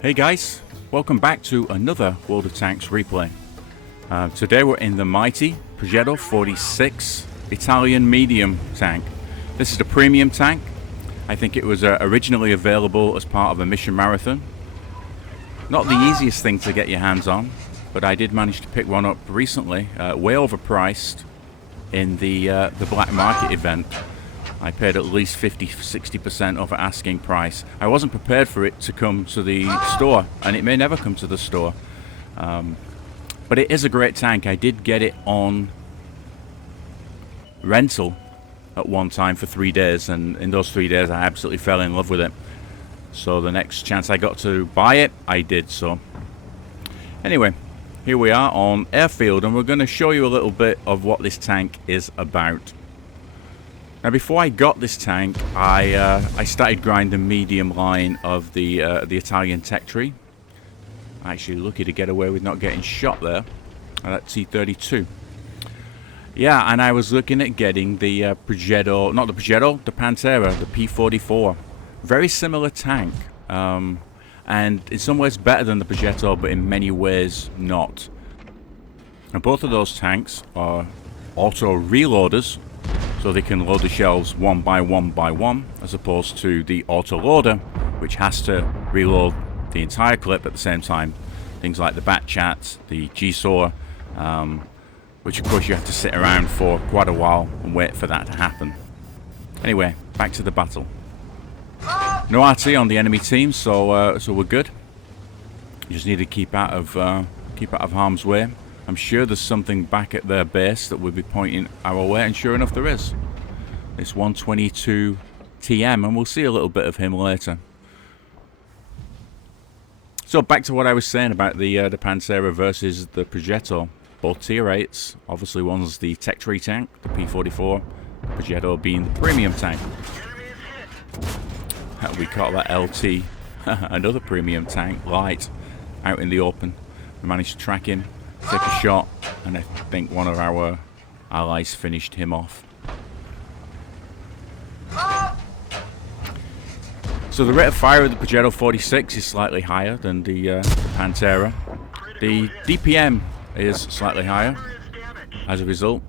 Hey guys, welcome back to another World of Tanks replay. Today we're in the mighty Progetto 46 Italian medium tank. This is the premium tank. I think it was originally available as part of a mission marathon. Not the easiest thing to get your hands on, but I did manage to pick one up recently, way overpriced in the black market event. I paid at least 50-60% over asking price. I wasn't prepared for it to come to the store, and it may never come to the store. But it is a great tank. I did get it on rental at one time for 3 days, and in those 3 days I absolutely fell in love with it. So the next chance I got to buy it, I did so. Anyway, here we are on airfield, and we're going to show you a little bit of what this tank is about. Now, before I got this tank, I started grinding medium line of the Italian tech tree. Actually, lucky to get away with not getting shot there. That T-32. Yeah, and I was looking at getting the Progetto, not the Progetto, the Pantera, the P44. Very similar tank, and in some ways better than the Progetto, but in many ways not. And both of those tanks are auto reloaders, so they can load the shells one by one, as opposed to the auto loader, which has to reload the entire clip at the same time. Things like the bat chat, the G-saw, which of course you have to sit around for quite a while and wait for that to happen. Anyway, back to the battle. No RT on the enemy team, so we're good. You just need to keep out of harm's way. I'm sure there's something back at their base that will be pointing our way, and sure enough there is. It's 122 TM, and we'll see a little bit of him later. So back to what I was saying about the Pantera versus the Progetto. Both tier 8s. Obviously one's the tech tree tank, the P44. The Progetto being the premium tank. We call that LT. Another premium tank, light, out in the open. We managed to track him, take a shot, and I think one of our allies finished him off. So the rate of fire of the Progetto 46 is slightly higher than the Pantera. The DPM is slightly higher as a result,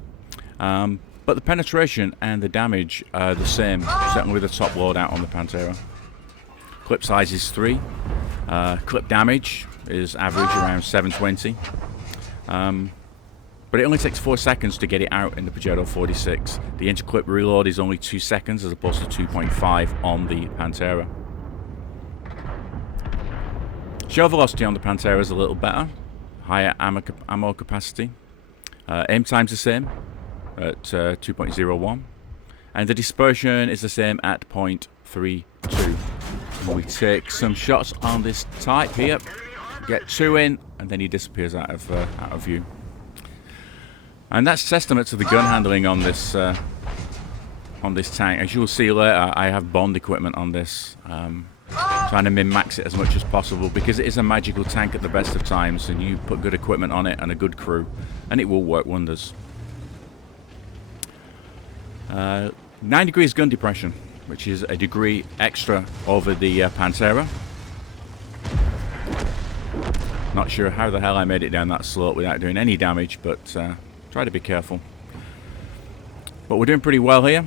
but the penetration and the damage are the same, certainly with the top loadout on the Pantera. Clip size is 3. Clip damage is average around 720. But it only takes 4 seconds to get it out in the Progetto 46. The interclip reload is only 2 seconds as opposed to 2.5 on the Pantera. Shell velocity on the Pantera is a little better. Higher ammo capacity. Aim time's the same at 2.01. And the dispersion is the same at 0.32. We take some shots on this type here. Get 2 in, and then he disappears out of view. And that's testament to the gun handling on this tank. As you will see later, I have Bond equipment on this, trying to min-max it as much as possible, because it is a magical tank at the best of times, and you put good equipment on it and a good crew, and it will work wonders. 9 degrees gun depression, which is a degree extra over the Pantera. Not sure how the hell I made it down that slope without doing any damage, but try to be careful. But we're doing pretty well here.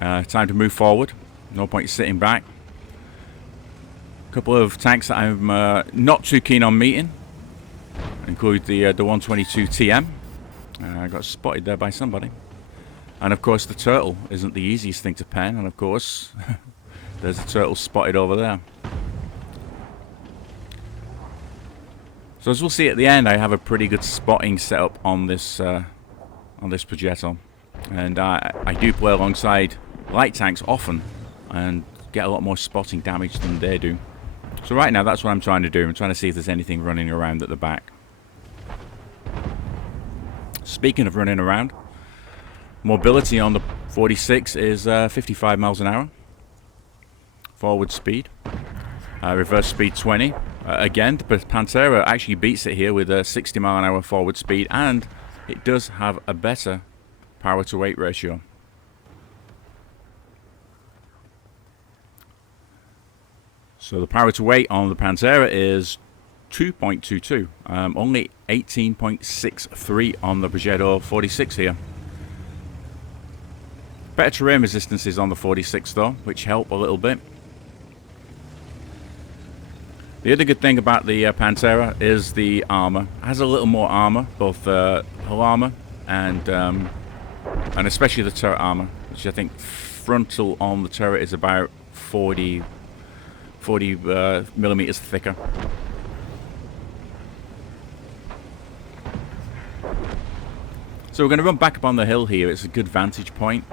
Time to move forward. No point sitting back. A couple of tanks that I'm not too keen on meeting include the 122 TM. I got spotted there by somebody. And of course the turtle isn't the easiest thing to pen, and of course there's a turtle spotted over there. So as we'll see at the end, I have a pretty good spotting setup on this Progetto, and I do play alongside light tanks often and get a lot more spotting damage than they do. So right now that's what I'm trying to do. I'm trying to see if there's anything running around at the back. Speaking of running around, mobility on the 46 is 55 miles an hour. Forward speed, reverse speed 20. Again, the Pantera actually beats it here with a 60 mile an hour forward speed, and it does have a better power to weight ratio. So the power to weight on the Pantera is 2.22. Only 18.63 on the Progetto 46 here. Better terrain resistances on the 46 though, which help a little bit. The other good thing about the Pantera is the armor. It has a little more armor, both hull armor and especially the turret armor, which I think frontal on the turret is about 40 millimeters thicker. So we're going to run back up on the hill here. It's a good vantage point.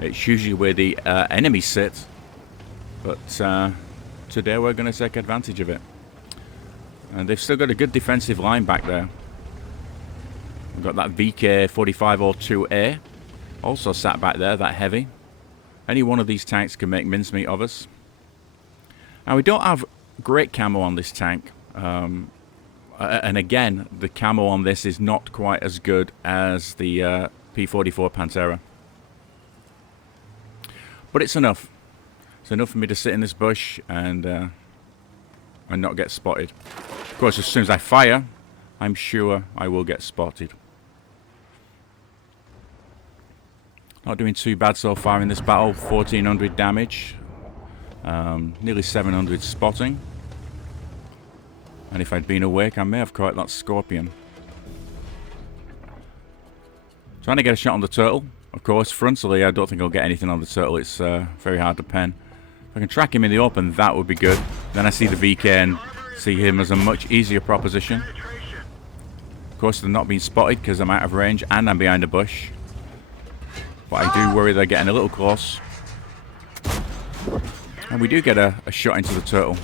It's usually where the enemies sit, but today we're going to take advantage of it. And they've still got a good defensive line back there. We've got that VK4502A also sat back there, that heavy. Any one of these tanks can make mincemeat of us. Now we don't have great camo on this tank. And again, the camo on this is not quite as good as the P44 Pantera. But it's enough. It's enough for me to sit in this bush and not get spotted. Of course, as soon as I fire, I'm sure I will get spotted. Not doing too bad so far in this battle. 1400 damage. Nearly 700 spotting. And if I'd been awake, I may have caught that scorpion. Trying to get a shot on the turtle. Of course, frontally, I don't think I'll get anything on the turtle. It's very hard to pen. If I can track him in the open, that would be good. Then I see the VK and see him as a much easier proposition. Of course, they're not being spotted because I'm out of range and I'm behind a bush. But I do worry they're getting a little close. And we do get a shot into the turtle.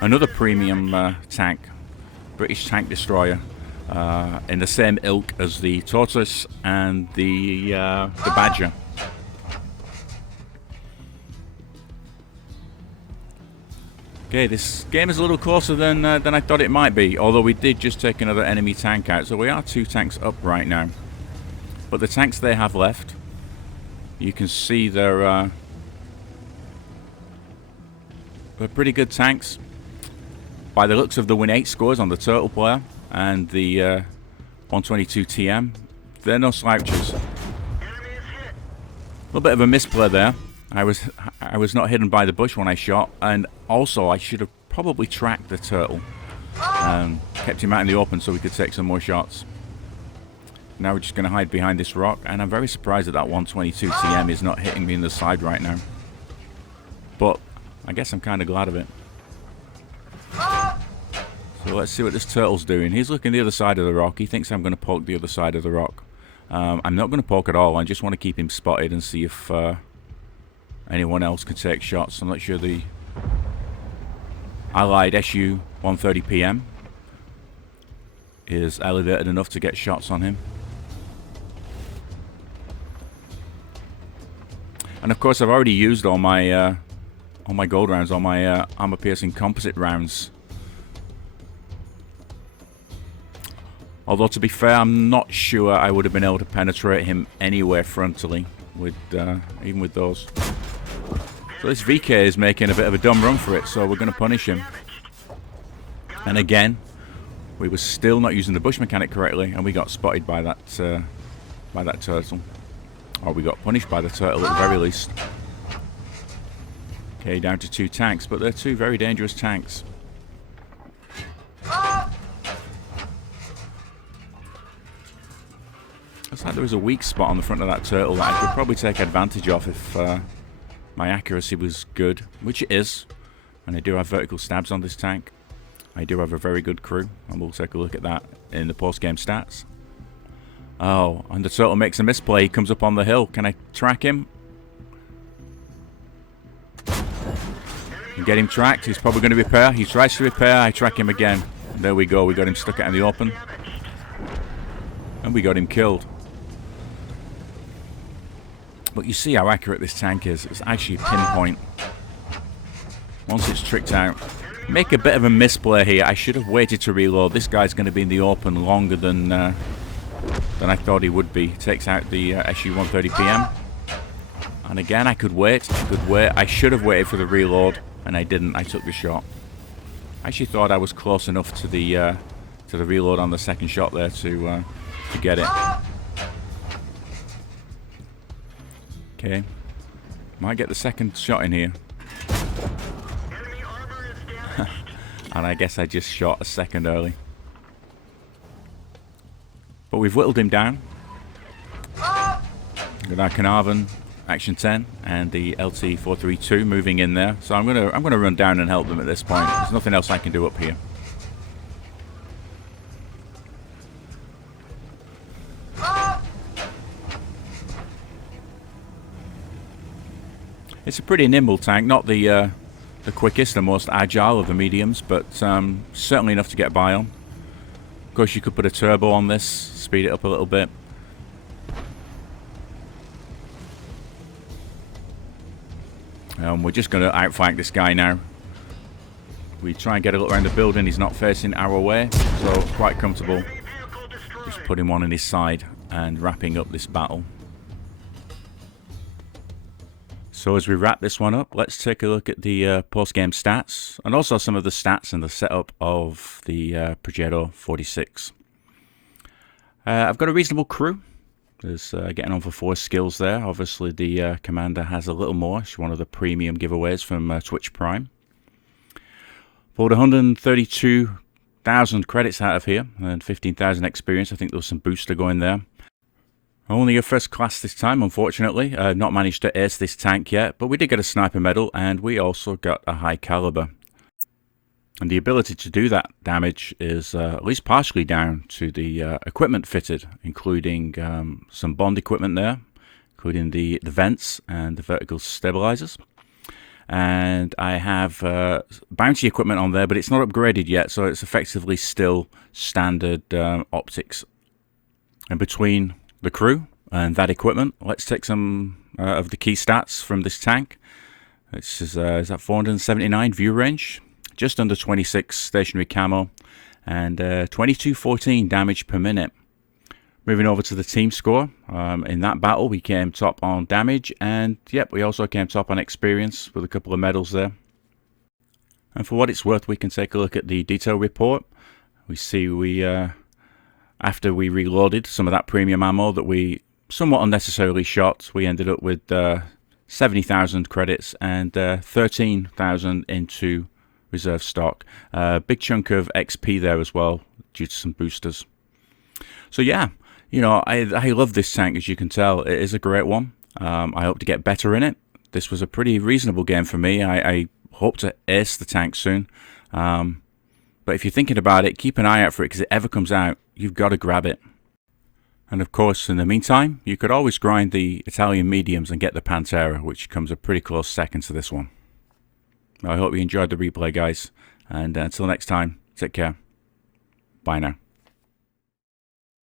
Another premium tank, British tank destroyer, in the same ilk as the Tortoise and the Badger. Okay, this game is a little closer than I thought it might be, although we did just take another enemy tank out, so we are 2 tanks up right now. But the tanks they have left, you can see they're pretty good tanks. By the looks of the win 8 scores on the Turtle player and the 122 TM, they're no slouches. A little bit of a misplay there. I was not hidden by the bush when I shot, and also I should have probably tracked the turtle and kept him out in the open so we could take some more shots. Now we're just going to hide behind this rock, and I'm very surprised that that 122 TM is not hitting me in the side right now. But I guess I'm kind of glad of it. So let's see what this turtle's doing. He's looking the other side of the rock. He thinks I'm going to poke the other side of the rock. I'm not going to poke at all. I just want to keep him spotted and see if anyone else can take shots. I'm not sure the Allied SU 130 PM is elevated enough to get shots on him. And of course I've already used all my gold rounds, all my armor piercing composite rounds. Although to be fair, I'm not sure I would have been able to penetrate him anywhere frontally with even with those. So this VK is making a bit of a dumb run for it, so we're going to punish him. And again, we were still not using the bush mechanic correctly, and we got spotted by that turtle. Or we got punished by the turtle at the very least. Okay, down to 2 tanks, but they're 2 very dangerous tanks. Looks like there was a weak spot on the front of that turtle that I could probably take advantage of if my accuracy was good, which it is. And I do have vertical stabs on this tank. I do have a very good crew, and we'll take a look at that in the post-game stats. Oh, and the turtle makes a misplay. He comes up on the hill. Can I track him? Get him tracked. He's probably going to repair. He tries to repair. I track him again. There we go. We got him stuck out in the open. And we got him killed. But you see how accurate this tank is. It's actually pinpoint. Once it's tricked out. Make a bit of a misplay here. I should have waited to reload. This guy's going to be in the open longer than I thought he would be. Takes out the SU 130 PM. And again, I could wait. I should have waited for the reload. and I didn't. I took the shot. I actually thought I was close enough to the reload on the second shot there to get it. Okay, might get the second shot in here. And I guess I just shot a second early. But we've whittled him down. With our Carnarvon Action 10 and the LT-432 moving in there. So I'm gonna run down and help them at this point. There's nothing else I can do up here. It's a pretty nimble tank, not the quickest, the most agile of the mediums, but certainly enough to get by on. Of course, you could put a turbo on this, speed it up a little bit. We're just going to outflank this guy now. We try and get a look around the building. He's not facing our way, so quite comfortable. Just putting one on his side and wrapping up this battle. So as we wrap this one up, let's take a look at the post-game stats, and also some of the stats and the setup of the Progetto 46. I've got a reasonable crew. There's getting on for 4 skills there. Obviously the commander has a little more. She's one of the premium giveaways from Twitch Prime. Pulled 132,000 credits out of here and 15,000 experience. I think there was some booster going there. Only a first class this time, unfortunately. Not managed to ace this tank yet, but we did get a sniper medal, and we also got a high caliber. And the ability to do that damage is at least partially down to the equipment fitted, including some bond equipment there, including the vents and the vertical stabilizers. And I have bounty equipment on there, but it's not upgraded yet, so it's effectively still standard optics. And between the crew and that equipment, let's take some of the key stats from this tank. This is that 479 view range, just under 26 stationary camo, and 2214 damage per minute. Moving over to the team score, in that battle we came top on damage, and yep, we also came top on experience with a couple of medals there. And for what it's worth, we can take a look at the detail report. We see we after we reloaded some of that premium ammo that we somewhat unnecessarily shot, we ended up with 70,000 credits and 13,000 into reserve stock. Big chunk of XP there as well, due to some boosters. So yeah, you know, I love this tank, as you can tell. It is a great one. I hope to get better in it. This was a pretty reasonable game for me. I hope to ace the tank soon. But if you're thinking about it, keep an eye out for it, because if it ever comes out, you've got to grab it. And of course, in the meantime, you could always grind the Italian mediums and get the Pantera, which comes a pretty close second to this one. I hope you enjoyed the replay, guys. And until next time, take care. Bye now.